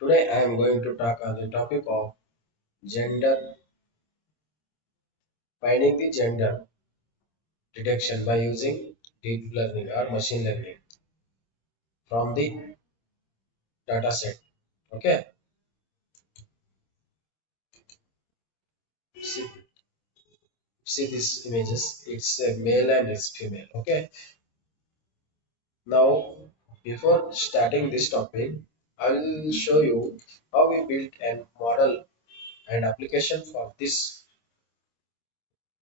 Today I am going to talk on the topic of gender, finding the gender detection by using deep learning or machine learning from the data set. Okay, see, see these images, it's a male and it's female. Okay, now before starting this topic, I will show you how we built a model and application for this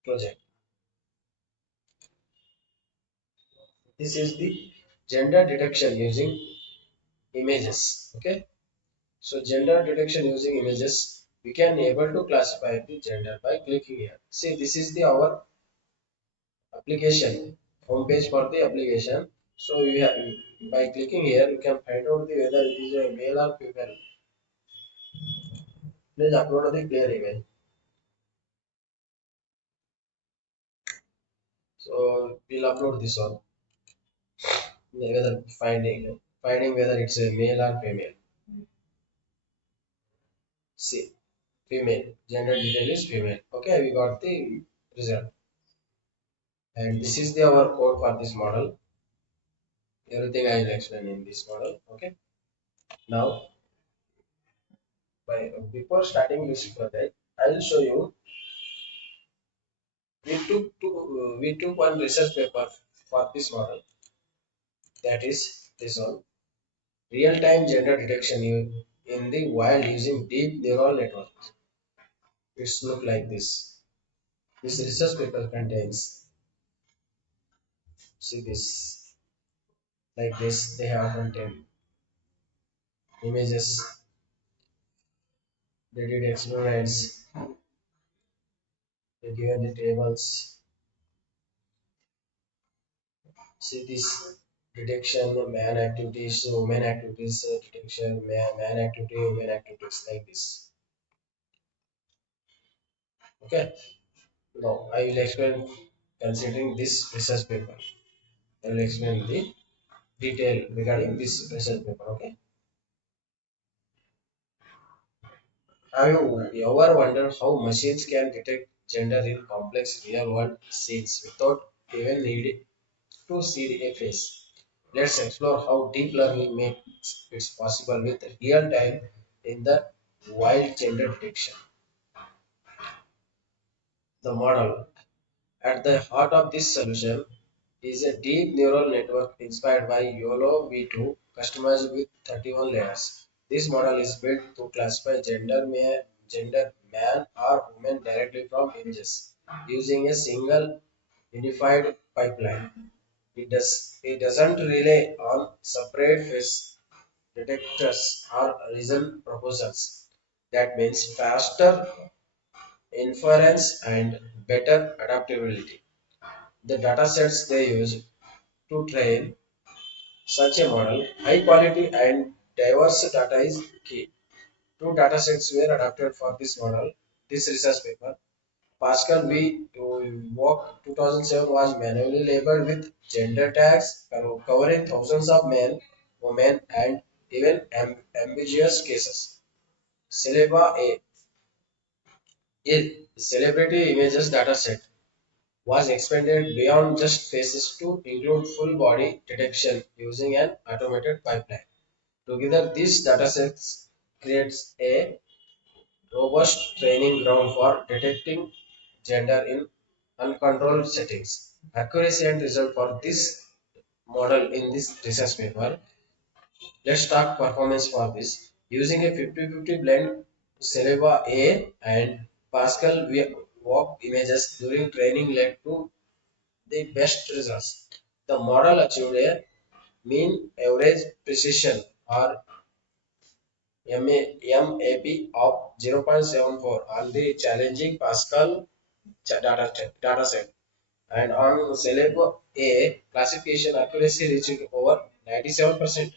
project. This is the gender detection using images. Okay, so gender detection using images, we can able to classify the gender by clicking here. See, this is the our application homepage for the application. So you have, by clicking here, you can find out the whether it is a male or female. Please upload the clear image. So we'll upload this one. Whether finding whether it's a male or female. See, female. Gender detail is female. Okay, we got the result. And this is the our code for this model. Everything I will explain in this model. Okay. Now, before starting this project, I will show you. We took one research paper for this model. That is this one. Real-time gender detection in the wild using deep neural networks. It's look like this. This research paper contains. See this like this. They have contained images. They did experiments. They given the tables. See this detection, man activities, women activities, detection, man activity, women activities like this. Okay. Now I will explain considering this research paper. I will explain the detail regarding this research paper. Okay. Have you ever wondered how machines can detect gender in complex real world scenes without even needing to see a face? Let's explore how deep learning makes it possible with real time in the wild gender detection. The model at the heart of this solution is a deep neural network inspired by YOLO V2 customized with 31 layers. This model is built to classify gender man or woman directly from images using a single unified pipeline. It doesn't rely on separate face detectors or reason proposals. That means faster inference and better adaptability. The datasets they use to train such a model, high quality and diverse data is key. Two datasets were adapted for this model. This research paper, Pascal V Walk 2007 was manually labeled with gender tags covering thousands of men, women, and even ambiguous cases. Celeba a celebrity images dataset was expanded beyond just faces to include full body detection using an automated pipeline. Together, these datasets creates a robust training ground for detecting gender in uncontrolled settings. Accuracy and result for this model in this research paper. Let's talk performance for this. Using a 50-50 blend, Celeba A and Pascal walk images during training led to the best results. The model achieved a mean average precision or MAP of 0.74 on the challenging Pascal dataset, and on Celeb A classification accuracy reached over 97%,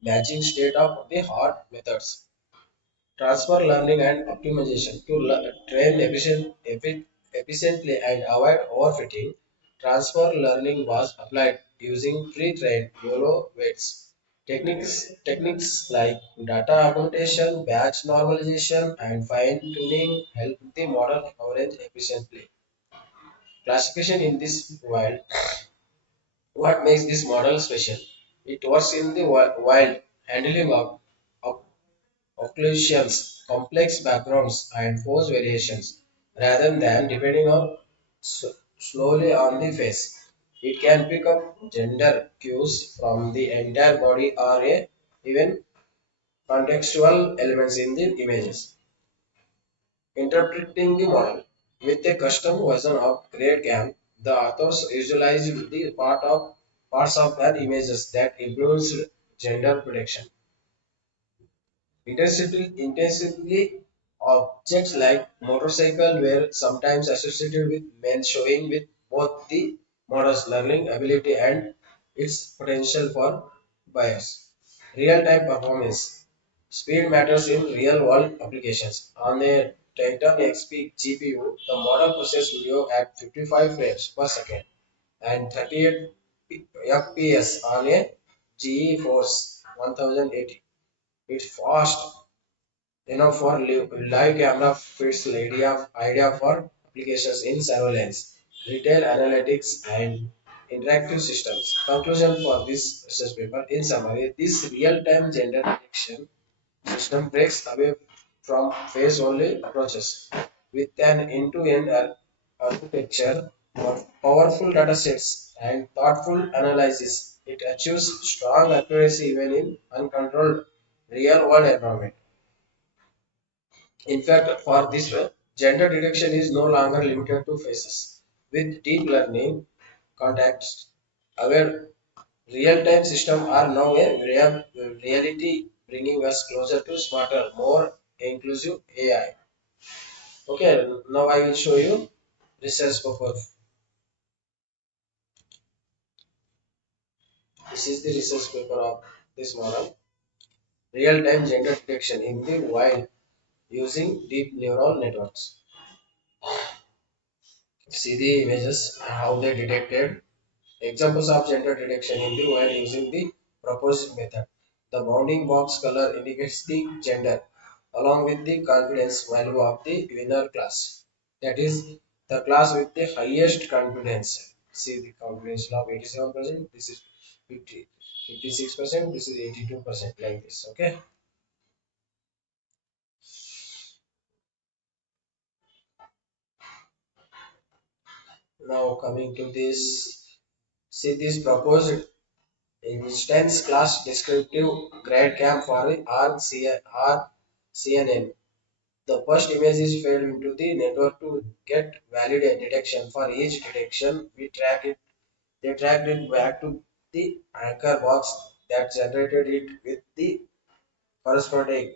matching state of the art methods. Transfer learning and optimization to train efficiently and avoid overfitting. Transfer learning was applied using pre-trained YOLO weights. Techniques like data augmentation, batch normalization, and fine tuning help the model coverage efficiently. Classification in this wild, what makes this model special? It works in the wild, handling of occlusions, complex backgrounds, and force variations, rather than depending on slowly on the face. It can pick up gender cues from the entire body or even contextual elements in the images. Interpreting the model with a custom version of GradCam, the authors visualized the parts of that images that improves gender prediction. Intensively, objects like motorcycle were sometimes associated with men, showing with both the model's learning ability and its potential for bias. Real-time performance. Speed matters in real-world applications. On a Titan XP GPU, the model processes video at 55 frames per second and 38 FPS on a GeForce 1080. It's fast for live camera fits the idea for applications in surveillance, retail analytics, and interactive systems. Conclusion for this research paper. In summary, this real-time gender detection system breaks away from face-only approaches with an end-to-end architecture of powerful datasets and thoughtful analysis. It achieves strong accuracy even in uncontrolled real-world environment. In fact, for this one, gender detection is no longer limited to faces. With deep learning, context aware real-time systems are now a reality, bringing us closer to smarter, more inclusive AI. Okay, now I will show you research paper. This is the research paper of this model. Real-time gender detection in the wild using deep neural networks. See the images, how they detected. Examples of gender detection in the wild using the proposed method. The bounding box color indicates the gender along with the confidence value of the winner class. That is the class with the highest confidence. See the confidence of 87%, this is 56%, this is 82% like this. Okay. Now coming to this, see this proposed instance class descriptive grade cam for RCNN. The first image is fed into the network to get valid detection. For each detection, they tracked it back to the anchor box that generated it with the corresponding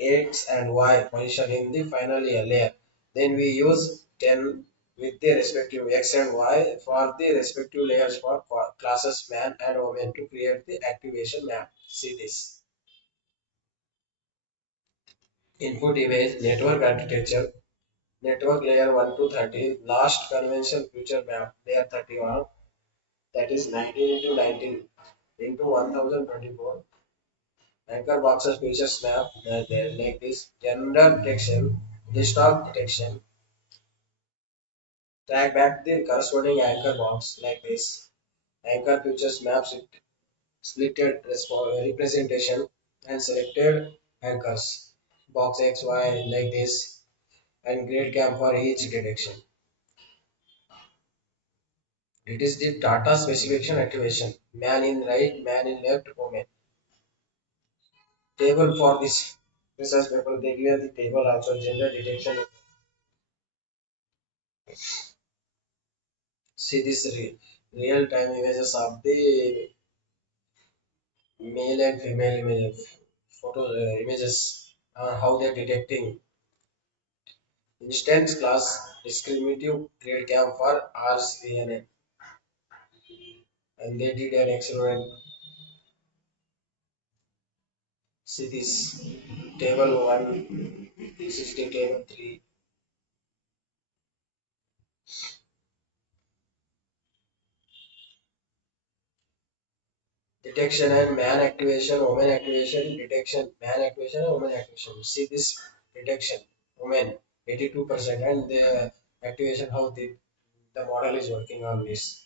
X and Y position in the final layer. Then we use 10 with the respective X and Y for the respective layers for classes man and woman to create the activation map. See this. Input image, network architecture, network layer 1 to 30, last convention future map layer 31, that is 19 into 19 into 1024. Anchor boxes features map there like this. Gender detection, list of detection. Track back the corresponding anchor box like this. Anchor features maps with splitted representation and selected anchors. Box X, Y like this and grid cam for each detection. It is the data specification activation. Man in right, man in left, woman. Table for this research paper, they give the table also gender detection. See this real-time images of the male and female photo images, how they're detecting instance class discriminative grade cam for RCNN, and they did an experiment. See this table one, this is the table three. detection and man activation, woman activation, detection, man activation and woman activation. See this detection, woman 82% and the activation how the model is working on this.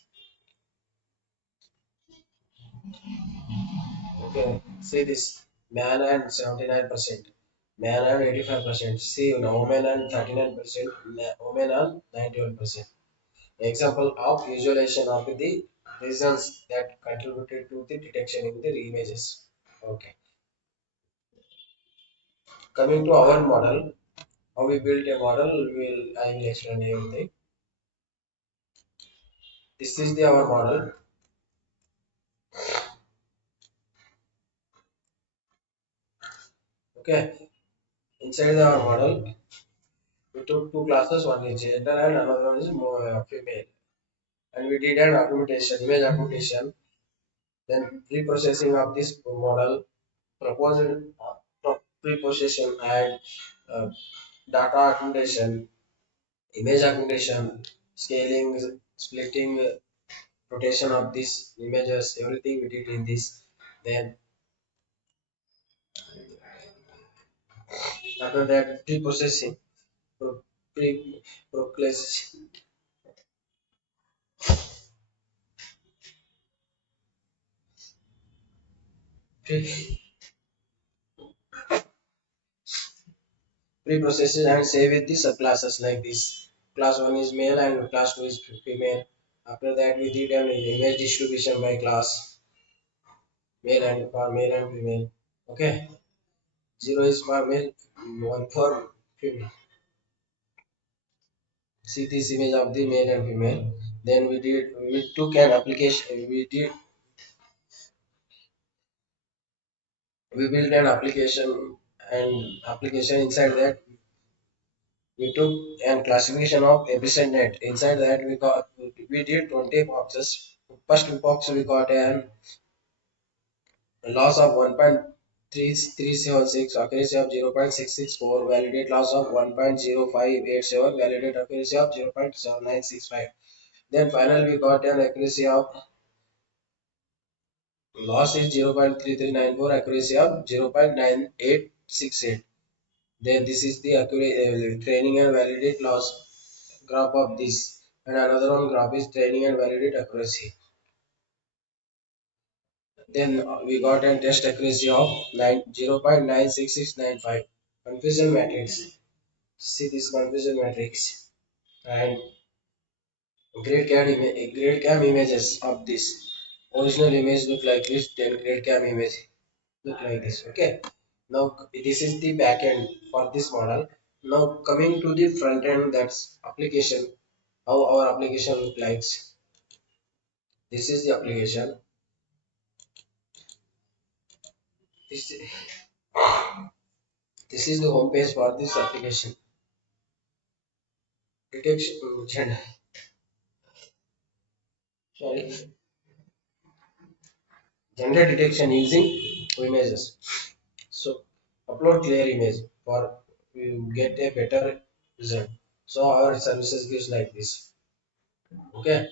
Okay, see this man and 79%, man and 85%. See now woman and 39%, woman and 91%. Example of visualization of the reasons that contributed to the detection in the images. Okay, coming to our model, how we built a model, I will explain everything. This is the our model. Okay, inside our model, we took two classes, one is gender and another one is more, female. And we did an augmentation, image augmentation, then pre-processing of this model, proposal, pre-processing and uh, data augmentation, image augmentation, scaling, splitting, rotation of these images, everything we did in this. Then after that, pre-processing, pre processing, pre-processing and save with the subclasses like this. Class 1 is male and class 2 is female. After that, we did an image distribution by class, male and for male and female. Okay, 0 is for male, 1 for female. See this image of the male and female. Then we took an application, we built an application and application inside that we took an classification of EfficientNet. Inside that we did 20 boxes. First box we got an loss of 1.3376, accuracy of 0.664, validate loss of 1.0587, validate accuracy of 0.7965. Then finally we got an accuracy of loss is 0.3394, accuracy of 0.9868. Then this is the accurate training and validate loss graph of this, and another one graph is training and validate accuracy. Then we got a test accuracy of 0.96695. Confusion matrix. See this confusion matrix and grade cam images of this. Original image look like this, then grade cam image look like this. Okay. Now this is the backend for this model. Now coming to the front end, that's application. How our application look like. This is the application. This, this is the home page for this application. Detection, sorry, gender detection using images. So upload clear image for you get a better result. So our services gives like this. Okay,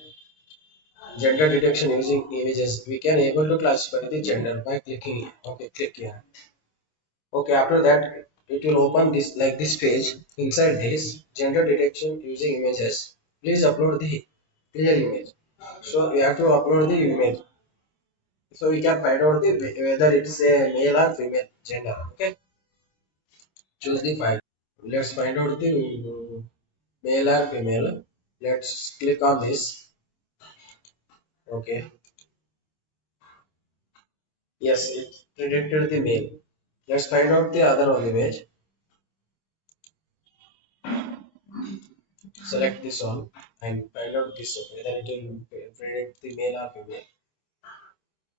gender detection using images. We can able to classify the gender by clicking. Okay, click here. Okay, after that it will open this like this page. Inside this gender detection using images, please upload the clear image. So we have to upload the image. So we can find out the whether it's a male or female gender. Okay, choose the file. Let's find out the male or female. Let's click on this. Okay, yes, it predicted the male. Let's find out the other one image. Select this one and find out this one, whether it will predict the male or female.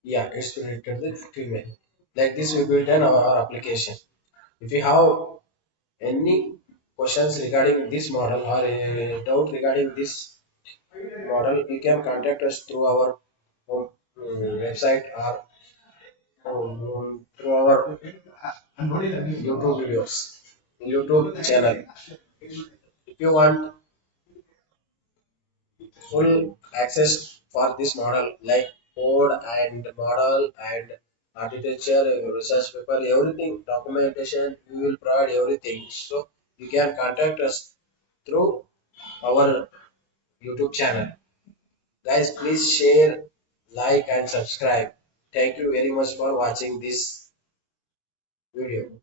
Yeah, it's predicted the female. Like this, we built our application. If you have any questions regarding this model or a doubt regarding this model, you can contact us through our website or through our YouTube videos, YouTube channel. If you want full access for this model like code code and model and architecture, research paper, everything, documentation, we will provide everything. So you can contact us through our YouTube channel. Guys, please share, like and subscribe. Thank you very much for watching this video.